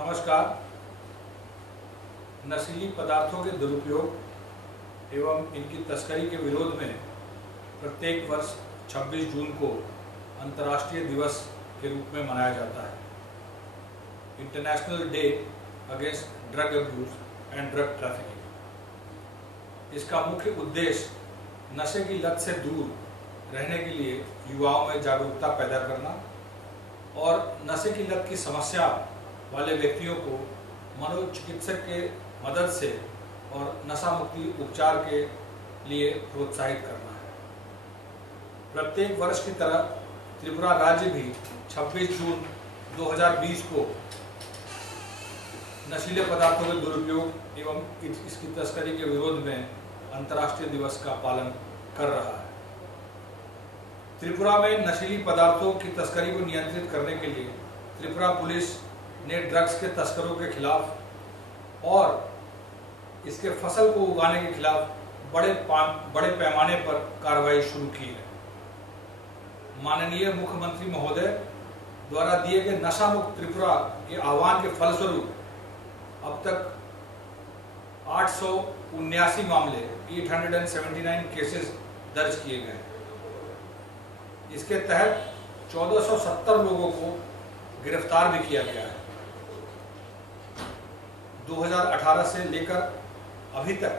नमस्कार। नशीली पदार्थों के दुरुपयोग एवं इनकी तस्करी के विरोध में प्रत्येक वर्ष 26 जून को अंतर्राष्ट्रीय दिवस के रूप में मनाया जाता है। International day against drug abuse and drug trafficking. इसका मुख्य उद्देश्य नशे की लत से दूर रहने के लिए युवाओं में जागरूकता पैदा करना और नशे की लत की समस्या वाले व्यक्तियों को मनोचिकित्सक के मदद से और नशा मुक्ति उपचार के लिए प्रोत्साहित करना है। प्रत्येक वर्ष की तरह त्रिपुरा राज्य भी 26 जून 2020 को नशीले पदार्थों के दुरुपयोग एवं इसकी तस्करी के विरोध में अंतर्राष्ट्रीय दिवस का पालन कर रहा है। त्रिपुरा में नशीली पदार्थों की तस्करी को नियंत्रित करने के लिए त्रिपुरा पुलिस ने ड्रग्स के तस्करों के खिलाफ और इसके फसल को उगाने के खिलाफ बड़े पैमाने पर कार्रवाई शुरू की है। माननीय मुख्यमंत्री महोदय द्वारा दिए गए नशा मुक्त त्रिपुरा के आह्वान के फलस्वरूप अब तक 879 मामले 879 केसेस दर्ज किए गए। इसके तहत 1470 लोगों को गिरफ्तार भी किया गया है। 2018 से लेकर अभी तक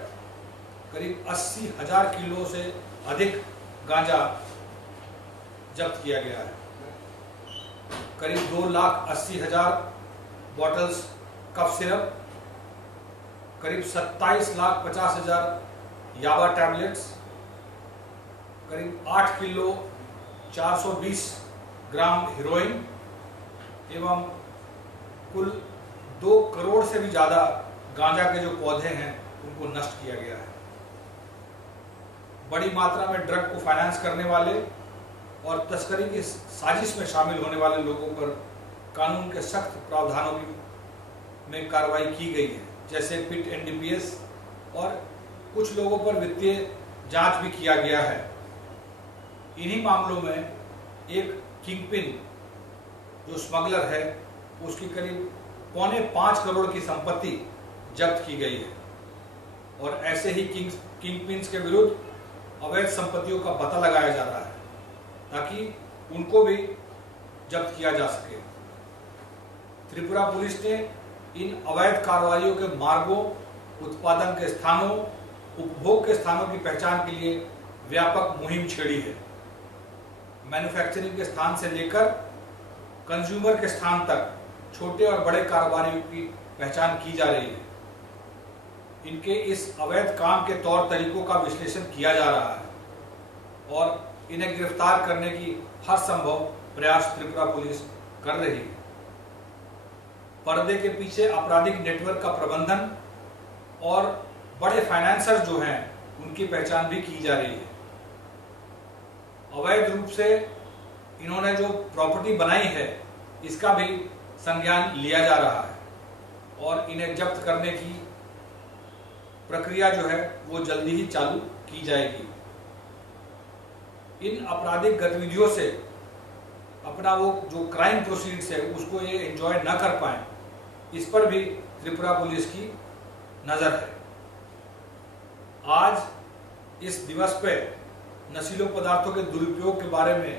करीब 80,000 किलो से अधिक गांजा जब्त किया गया है। करीब 2,80,000 बॉटल्स कफ सिरप, करीब 27,50,000 याबा टैबलेट्स, करीब 8 किलो 420 ग्राम हीरोइन एवं कुल 2 करोड़ से भी ज़्यादा गांजा के जो पौधे हैं उनको नष्ट किया गया है। बड़ी मात्रा में ड्रग को फाइनेंस करने वाले और तस्करी की साजिश में शामिल होने वाले लोगों पर कानून के सख्त प्रावधानों में कार्रवाई की गई है, जैसे पिट एनडीपीएस, और कुछ लोगों पर वित्तीय जांच भी किया गया है। इन्हीं मामलों में एक किंगपिन जो स्मगलर है उसकी करीब 4.25 करोड़ की संपत्ति जब्त की गई है और ऐसे ही किंगपिन्स के विरुद्ध अवैध संपत्तियों का पता लगाया जा रहा है ताकि उनको भी जब्त किया जा सके। त्रिपुरा पुलिस ने इन अवैध कार्रवाइयों के मार्गों, उत्पादन के स्थानों, उपभोग के स्थानों की पहचान के लिए व्यापक मुहिम छेड़ी है। मैन्युफैक्चरिंग के स्थान से लेकर कंज्यूमर के स्थान तक छोटे और बड़े कारोबारियों की पहचान की जा रही है। इनके इस अवैध काम के तौर तरीकों का विश्लेषण किया जा रहा है और इन्हें गिरफ्तार करने की हर संभव प्रयास त्रिपुरा पुलिस कर रही है। पर्दे के पीछे आपराधिक नेटवर्क का प्रबंधन और बड़े फाइनेंसर जो हैं उनकी पहचान भी की जा रही है। अवैध रूप से इन्होंने जो प्रॉपर्टी बनाई है इसका भी संज्ञान लिया जा रहा है और इन्हें जब्त करने की प्रक्रिया जो है वो जल्दी ही चालू की जाएगी। इन आपराधिक गतिविधियों से अपना वो जो क्राइम प्रोसीड्स है उसको ये एंजॉय न कर पाए, इस पर भी त्रिपुरा पुलिस की नजर है। आज इस दिवस पे नशीले पदार्थों के दुरुपयोग के बारे में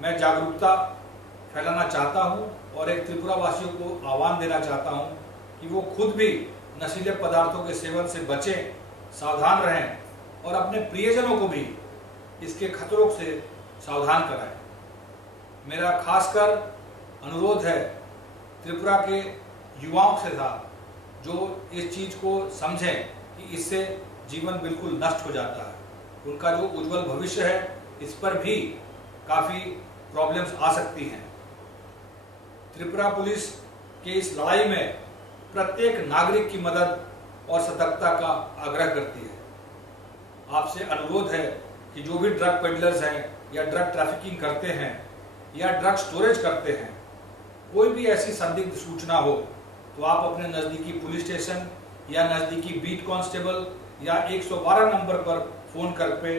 मैं जागरूकता फैलाना चाहता हूं और एक त्रिपुरा वासियों को आह्वान देना चाहता हूं कि वो खुद भी नशीले पदार्थों के सेवन से बचें, सावधान रहें और अपने प्रियजनों को भी इसके खतरों से सावधान कराएं। मेरा खासकर अनुरोध है त्रिपुरा के युवाओं से था जो इस चीज़ को समझें कि इससे जीवन बिल्कुल नष्ट हो जाता है। उनका जो उज्जवल भविष्य है इस पर भी काफ़ी प्रॉब्लम्स आ सकती हैं। त्रिपुरा पुलिस के इस लड़ाई में प्रत्येक नागरिक की मदद और सतर्कता का आग्रह करती है। आपसे अनुरोध है कि जो भी ड्रग पेडलर्स हैं या ड्रग ट्रैफिकिंग करते हैं या ड्रग स्टोरेज करते हैं, कोई भी ऐसी संदिग्ध सूचना हो तो आप अपने नज़दीकी पुलिस स्टेशन या नज़दीकी बीट कांस्टेबल या 112 नंबर पर फ़ोन करके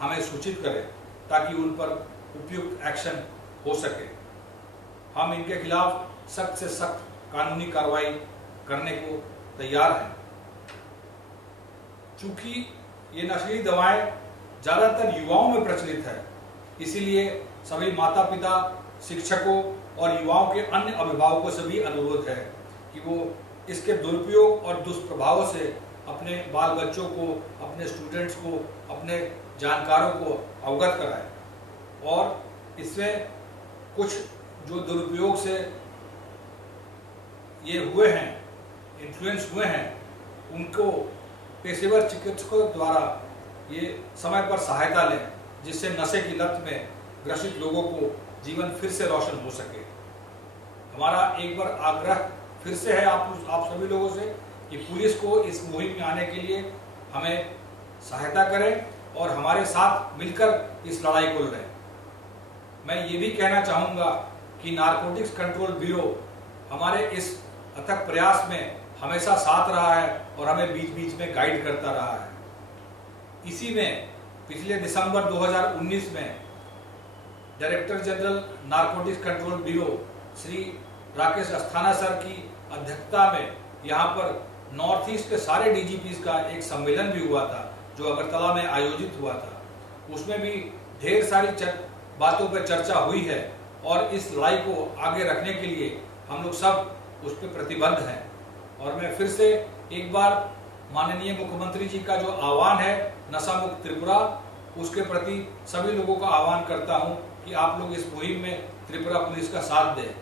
हमें सूचित करें ताकि उन पर उपयुक्त एक्शन हो सके। हम इनके खिलाफ सख्त से सख्त कानूनी कार्रवाई करने को तैयार हैं। चूंकि ये नशीली दवाएं ज़्यादातर युवाओं में प्रचलित है, इसीलिए सभी माता पिता, शिक्षकों और युवाओं के अन्य अभिभावकों से भी अनुरोध है कि वो इसके दुरुपयोग और दुष्प्रभावों से अपने बाल बच्चों को, अपने स्टूडेंट्स को, अपने जानकारों को अवगत कराएं और इसमें कुछ जो दुरुपयोग से ये हुए हैं, इन्फ्लुएंस हुए हैं, उनको पेशेवर चिकित्सकों द्वारा ये समय पर सहायता लें, जिससे नशे की लत में ग्रसित लोगों को जीवन फिर से रोशन हो सके। हमारा एक बार आग्रह फिर से है आप सभी लोगों से कि पुलिस को इस मुहिम में आने के लिए हमें सहायता करें और हमारे साथ मिलकर इस लड़ाई को लड़ें। मैं ये भी कहना चाहूँगा कि नारकोटिक्स कंट्रोल ब्यूरो हमारे इस अथक प्रयास में हमेशा साथ रहा है और हमें बीच बीच में गाइड करता रहा है। इसी में पिछले दिसंबर 2019 में director general narcotics control bureau Shri Rakesh Asthana sir की अध्यक्षता में यहाँ पर नॉर्थ ईस्ट के सारे डीजीपीज का एक सम्मेलन भी हुआ था, जो अगरतला में आयोजित हुआ था। उसमें भी ढेर सारी बातों पर चर्चा हुई है और इस लड़ाई को आगे रखने के लिए हम लोग सब उस पर प्रतिबद्ध हैं। और मैं फिर से एक बार माननीय मुख्यमंत्री जी का जो आह्वान है नशा मुक्त त्रिपुरा, उसके प्रति सभी लोगों का आह्वान करता हूं कि आप लोग इस मुहिम में त्रिपुरा पुलिस का साथ दें।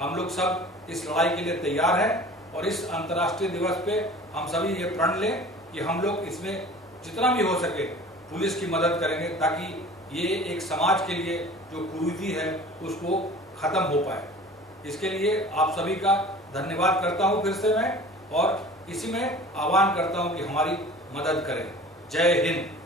हम लोग सब इस लड़ाई के लिए तैयार हैं और इस अंतर्राष्ट्रीय दिवस पे हम सभी ये प्रण लें कि हम लोग इसमें जितना भी हो सके पुलिस की मदद करेंगे, ताकि ये एक समाज के लिए जो कुरीति है उसको खत्म हो पाए। इसके लिए आप सभी का धन्यवाद करता हूं फिर से मैं, और इसी में आह्वान करता हूं कि हमारी मदद करें। जय हिंद।